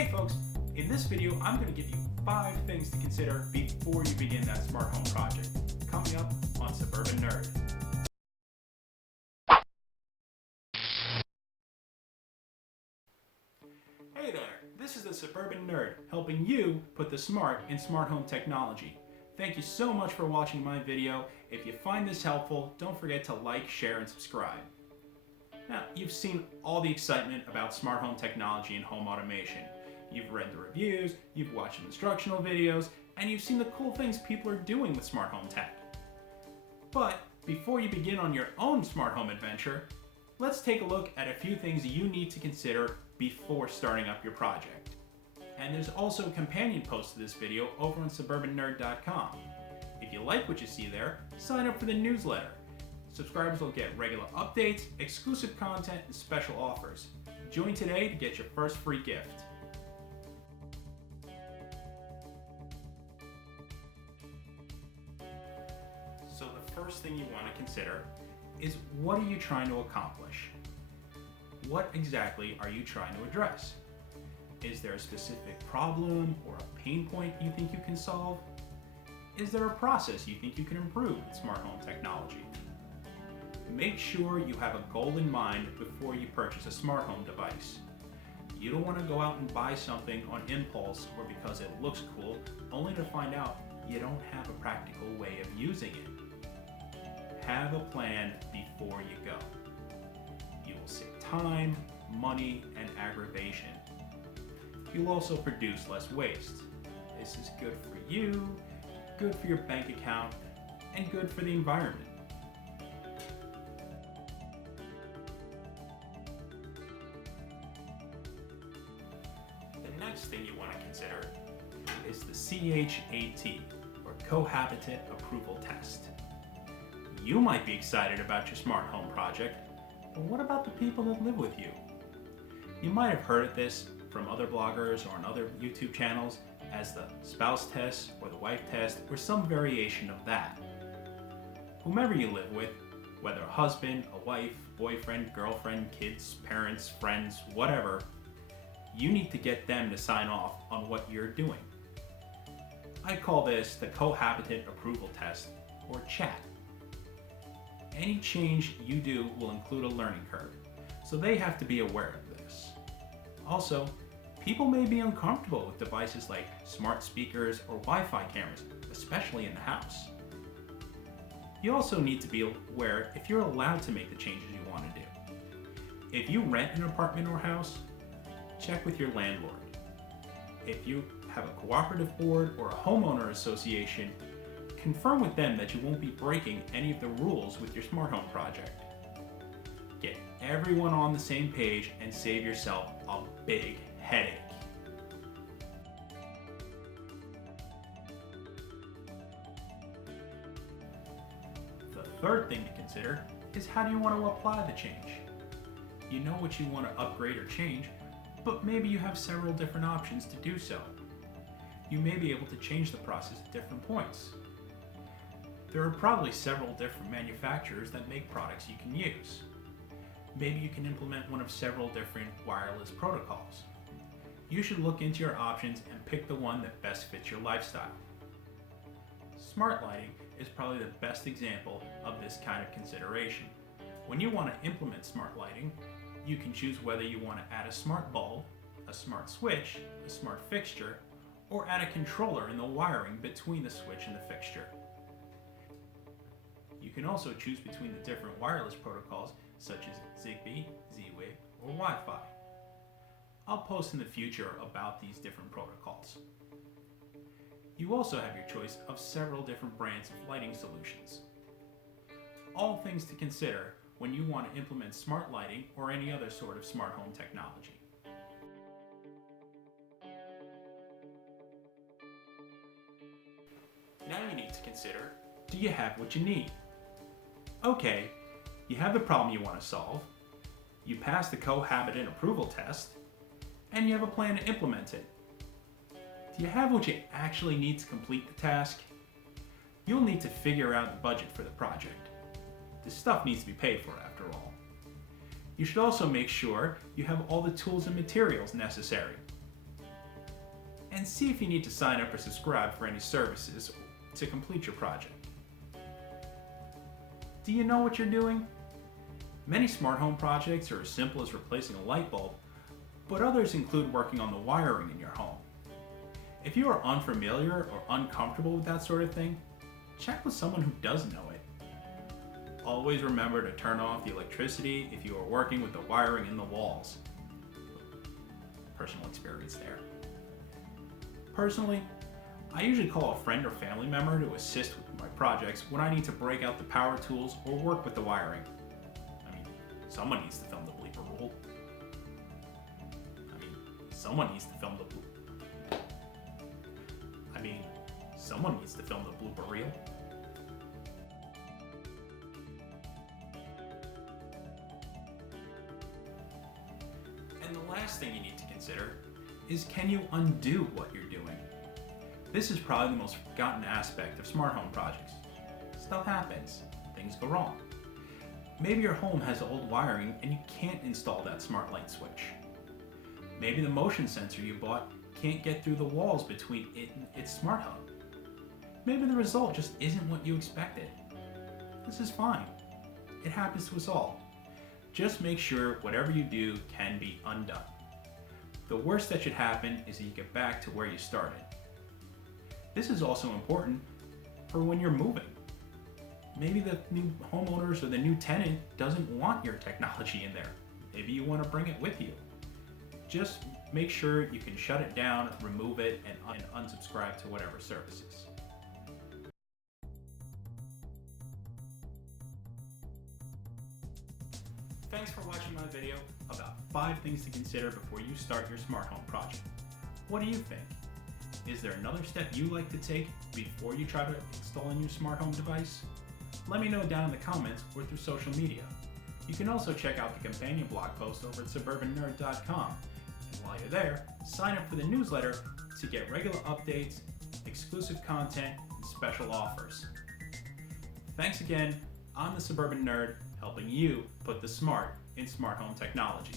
Hey folks, in this video I'm going to give you 5 things to consider before you begin that smart home project. Coming up on Suburban Nerd. Hey there, this is the Suburban Nerd, helping you put the smart in smart home technology. Thank you so much for watching my video. If you find this helpful, don't forget to like, share, and subscribe. Now, you've seen all the excitement about smart home technology and home automation. You've read the reviews, you've watched some instructional videos, and you've seen the cool things people are doing with smart home tech. But before you begin on your own smart home adventure, let's take a look at a few things you need to consider before starting up your project. And there's also a companion post to this video over on suburbannerd.com. If you like what you see there, sign up for the newsletter. Subscribers will get regular updates, exclusive content, and special offers. Join today to get your first free gift. So the first thing you want to consider is, what are you trying to accomplish? What exactly are you trying to address? Is there a specific problem or a pain point you think you can solve? Is there a process you think you can improve with smart home technology? Make sure you have a goal in mind before you purchase a smart home device. You don't want to go out and buy something on impulse or because it looks cool, only to find out you don't have a practical way of using it. Have a plan before you go. You will save time, money, and aggravation. You'll also produce less waste. This is good for you, good for your bank account, and good for the environment. The next thing you want to consider is the CHAT, or Cohabitant Approval Test. You might be excited about your smart home project, but what about the people that live with you? You might have heard of this from other bloggers or on other YouTube channels as the spouse test or the wife test or some variation of that. Whomever you live with, whether a husband, a wife, boyfriend, girlfriend, kids, parents, friends, whatever, you need to get them to sign off on what you're doing. I call this the Cohabitant Approval Test, or CHAT. Any change you do will include a learning curve, so they have to be aware of this. Also, people may be uncomfortable with devices like smart speakers or Wi-Fi cameras, especially in the house. You also need to be aware if you're allowed to make the changes you want to do. If you rent an apartment or house, check with your landlord. If you have a cooperative board or a homeowner association, confirm with them that you won't be breaking any of the rules with your smart home project. Get everyone on the same page and save yourself a big headache. The third thing to consider is, how do you want to apply the change? You know what you want to upgrade or change, but maybe you have several different options to do so. You may be able to change the process at different points. There are probably several different manufacturers that make products you can use. Maybe you can implement one of several different wireless protocols. You should look into your options and pick the one that best fits your lifestyle. Smart lighting is probably the best example of this kind of consideration. When you want to implement smart lighting, you can choose whether you want to add a smart bulb, a smart switch, a smart fixture, or add a controller in the wiring between the switch and the fixture. You can also choose between the different wireless protocols such as Zigbee, Z-Wave, or Wi-Fi. I'll post in the future about these different protocols. You also have your choice of several different brands of lighting solutions. All things to consider when you want to implement smart lighting or any other sort of smart home technology. Now you need to consider, do you have what you need? Okay, you have the problem you want to solve, you pass the Cohabitant Approval Test, and you have a plan to implement it. Do you have what you actually need to complete the task? You'll need to figure out the budget for the project. This stuff needs to be paid for after all. You should also make sure you have all the tools and materials necessary. and see if you need to sign up or subscribe for any services to complete your project. Do you know what you're doing? Many smart home projects are as simple as replacing a light bulb, but others include working on the wiring in your home. If you are unfamiliar or uncomfortable with that sort of thing, check with someone who does know it. Always remember to turn off the electricity if you are working with the wiring in the walls. Personal experience there. Personally, I usually call a friend or family member to assist with my projects when I need to break out the power tools or work with the wiring. I mean, someone needs to film the bleeper rule. Someone needs to film the blooper reel. And the last thing you need to consider is, can you undo what you're doing? This is probably the most forgotten aspect of smart home projects. Stuff happens. Things go wrong. Maybe your home has old wiring and you can't install that smart light switch. Maybe the motion sensor you bought can't get through the walls between it and its smart hub. Maybe the result just isn't what you expected. This is fine. It happens to us all. Just make sure whatever you do can be undone. The worst that should happen is that you get back to where you started. This is also important for when you're moving. Maybe the new homeowners or the new tenant doesn't want your technology in there. Maybe you want to bring it with you. Just make sure you can shut it down, remove it, and unsubscribe to whatever services. Thanks for watching my video about 5 things to consider before you start your smart home project. What do you think? Is there another step you like to take before you try to install a new smart home device? Let me know down in the comments or through social media. You can also check out the companion blog post over at suburbannerd.com. And while you're there, sign up for the newsletter to get regular updates, exclusive content, and special offers. Thanks again. I'm the Suburban Nerd, helping you put the smart in smart home technology.